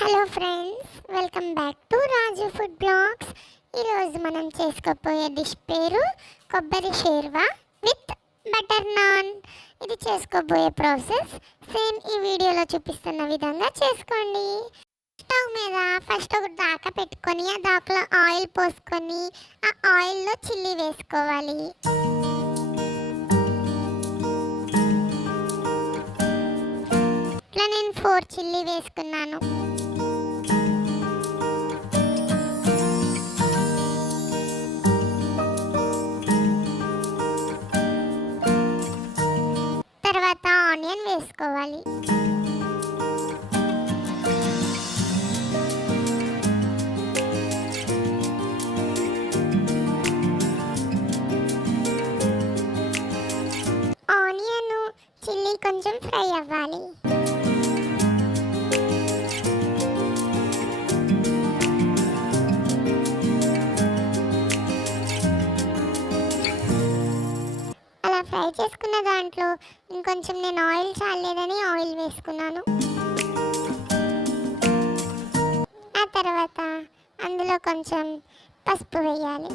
Hello friends, welcome back to Raju food blogs. ఈరోజు మనం చేసుకోబోయే డిష్ పేరు కొబ్బరి షేర్వా విత్ బటర్ నాన్. ఇది చేసుకోబోయే ప్రాసెస్ సేమ్ ఈ వీడియోలో చూపిస్తున్న విధంగా చేసుకోండి. స్టవ్ మీద ఫస్ట్ ఒక దాక పెట్టుకొని ఆ దాకలో ఆయిల్ పోసుకొని ఆ ఆయిల్లో చిల్లీ వేసుకోవాలి. ఇట్లా నేను 4 చిల్లీ వేసుకున్నాను. తర్వాత ఆనియన్ వేసుకోవాలి. ఆనియన్ చిల్లీ కొంచెం ఫ్రై అవ్వాలి. అలా ఫ్రై చేసుకున్న దాంట్లో ఇంకొంచెం నేను ఆయిల్ చాలేదని ఆయిల్ వేసుకున్నాను. ఆ తర్వాత అందులో కొంచెం పసుపు వేయాలి.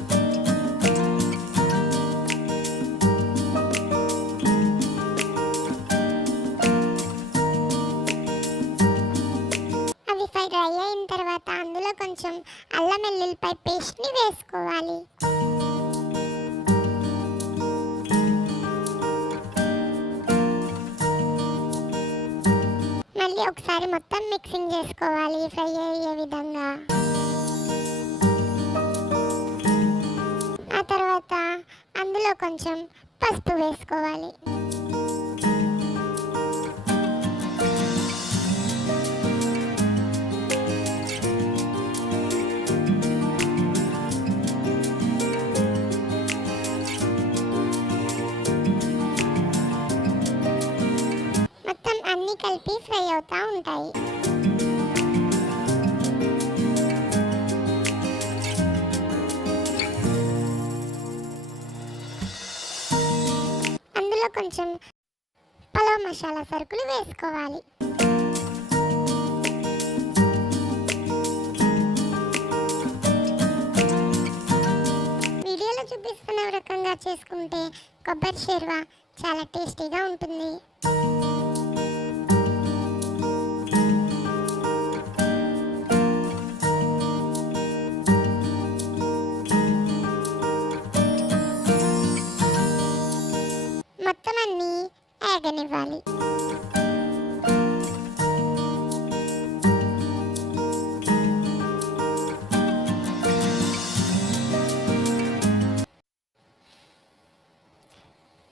అవి ఫ్రై అయిన తర్వాత అందులో కొంచెం అల్లం వెల్లుల్లిపాయ పేస్ట్ని వేసుకోవాలి. మళ్ళీ ఒకసారి మొత్తం మిక్సింగ్ చేసుకోవాలి ఫ్రై అయ్యే విధంగా. ఆ తర్వాత అందులో కొంచెం పసుపు వేసుకోవాలి. మొత్తం అన్నీ కలిపి ఫ్రై అవుతూ ఉంటాయి. అందులో కొంచెం పలావ్ మసాలా సరుకులు వేసుకోవాలి. వీడియోలో చూపిస్తున్న రకంగా చేసుకుంటే కొబ్బరి షేర్వా చాలా టేస్టీగా ఉంటుంది. మొత్తం అన్నీ ఏగనివ్వాలి.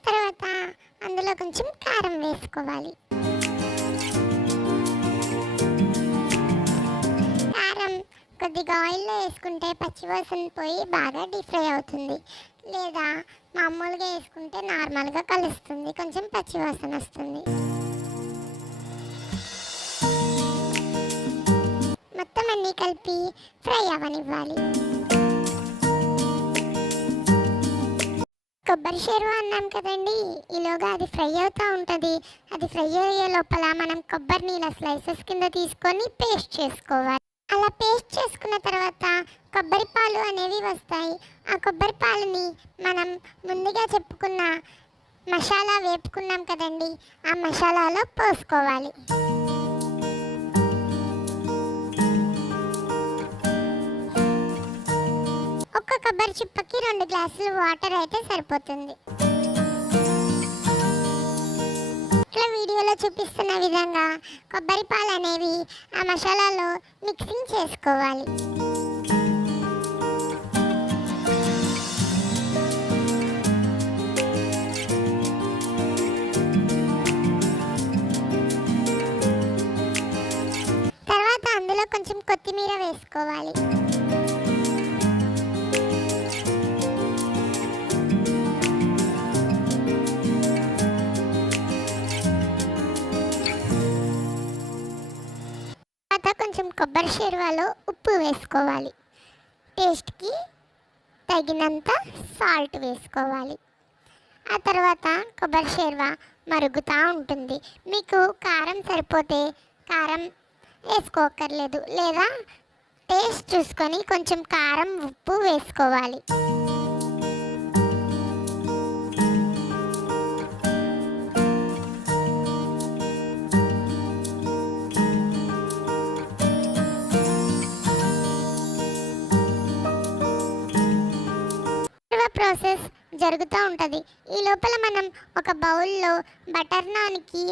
తర్వాత అందులో కొంచెం కారం వేసుకోవాలి. కారం కొద్దిగా ఆయిల్లో వేసుకుంటే పచ్చివాసన పోయి బాగా డీప్ ఫ్రై అవుతుంది. లేదా మామూలుగా వేసుకుంటే నార్మల్గా కలుస్తుంది, కొంచెం పచ్చివాసన వస్తుంది. మొత్తం అన్నీ కలిపి ఫ్రై అవ్వనివ్వాలి. కొబ్బరి షేర్వా అన్నాం కదండి, ఈలోగా అది ఫ్రై అవుతూ ఉంటుంది. అది ఫ్రై అయ్యే లోపల మనం కొబ్బరిని ఇలా స్లైసెస్ కింద తీసుకొని పేస్ట్ చేసుకోవాలి. అలా పేస్ట్ చేసుకున్న తర్వాత కొబ్బరి పాలు అనేవి వస్తాయి. ఆ కొబ్బరి పాలని మనం ముందుగా చెప్పుకున్న మసాలా వేపుకున్నాం కదండి, ఆ మసాలాలో పోసుకోవాలి. ఒక్క కొబ్బరి చిప్పకి 2 గ్లాసులు వాటర్ అయితే సరిపోతుంది. ఇట్లా వీడియోలో చూపిస్తున్న విధంగా కొబ్బరి పాలు అనేవి ఆ మసాలాలో మిక్సింగ్ చేసుకోవాలి. తర్వాత అందులో కొంచెం కొత్తిమీర వేసుకోవాలి. కొంచెం కొబ్బరి షేర్వాలో ఉప్పు వేసుకోవాలి. టేస్ట్కి తగినంత సాల్ట్ వేసుకోవాలి. ఆ తర్వాత కొబ్బరి షేర్వా మరుగుతూ ఉంటుంది. మీకు కారం సరిపోతే కారం వేసుకోకర్లేదు, లేదా టేస్ట్ చూసుకొని కొంచెం కారం ఉప్పు వేసుకోవాలి. ప్రాసెస్ జరుగుతూ ఉంటుంది. ఈ లోపల మనం ఒక బౌల్లో బటర్ నాన్కి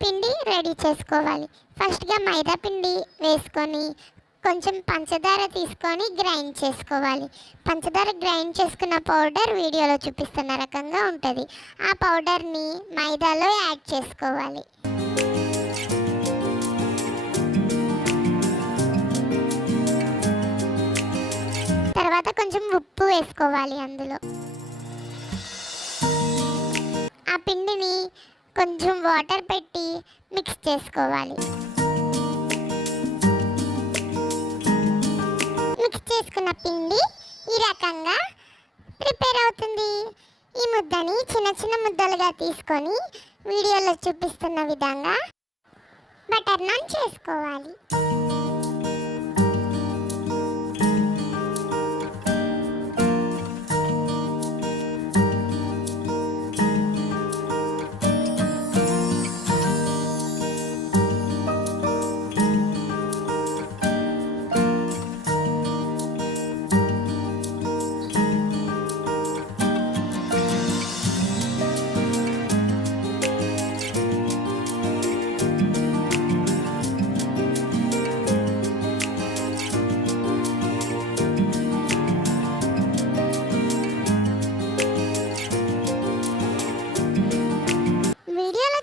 పిండి రెడీ చేసుకోవాలి. ఫస్ట్గా మైదా పిండి వేసుకొని కొంచెం పంచదార తీసుకొని గ్రైండ్ చేసుకోవాలి. పంచదార గ్రైండ్ చేసుకున్న పౌడర్ వీడియోలో చూపిస్తున్న రకంగా ఉంటుంది. ఆ పౌడర్ని మైదాలో యాడ్ చేసుకోవాలి. తర్వాత కొంచెం ఉప్పు వేసుకోవాలి. అందులో ఆ పిండిని కొంచెం వాటర్ పెట్టి మిక్స్ చేసుకోవాలి. మిక్స్ చేసుకున్న పిండి ఈ రకంగా ప్రిపేర్ అవుతుంది. ఈ ముద్దని చిన్న చిన్న ముద్దలుగా తీసుకొని వీడియోలో చూపిస్తున్న విధంగా బటర్ నాన్ చేసుకోవాలి.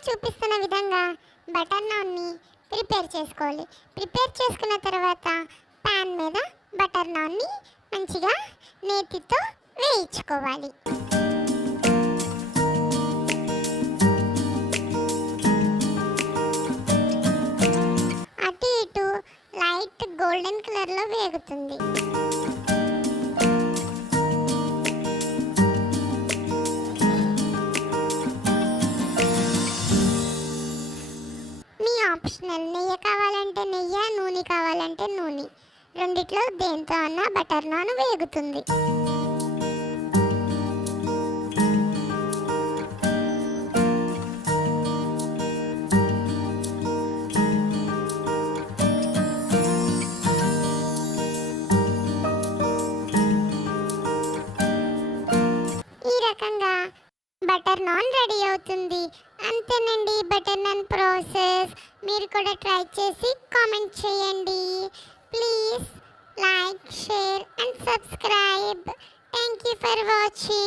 చూపిస్తున్న విధంగా బటర్ నాన్ని ప్రిపేర్ చేసుకోవాలి. ప్రిపేర్ చేసుకున్న తర్వాత ప్యాన్ మీద బటర్ నాన్ని మంచిగా నేతితో వేయించుకోవాలి. అటు ఇటు లైట్ గోల్డెన్ కలర్లో వేగుతుంది. ఆప్షనల్, నెయ్యి కావాలంటే నెయ్యి, నూనె కావాలంటే నూనె, రెండిట్లో దేంతో అన్నా బటర్ నాన్ వేగుతుంది. ఈ రకంగా బటర్ నాన్ రెడీ అవుతుంది. అంతేనండి బటర్ నాన్ ప్రాసెస్. మీరు కూడా ట్రై చేసి కామెంట్ చేయండి. Please like, share and subscribe. Thank you for watching.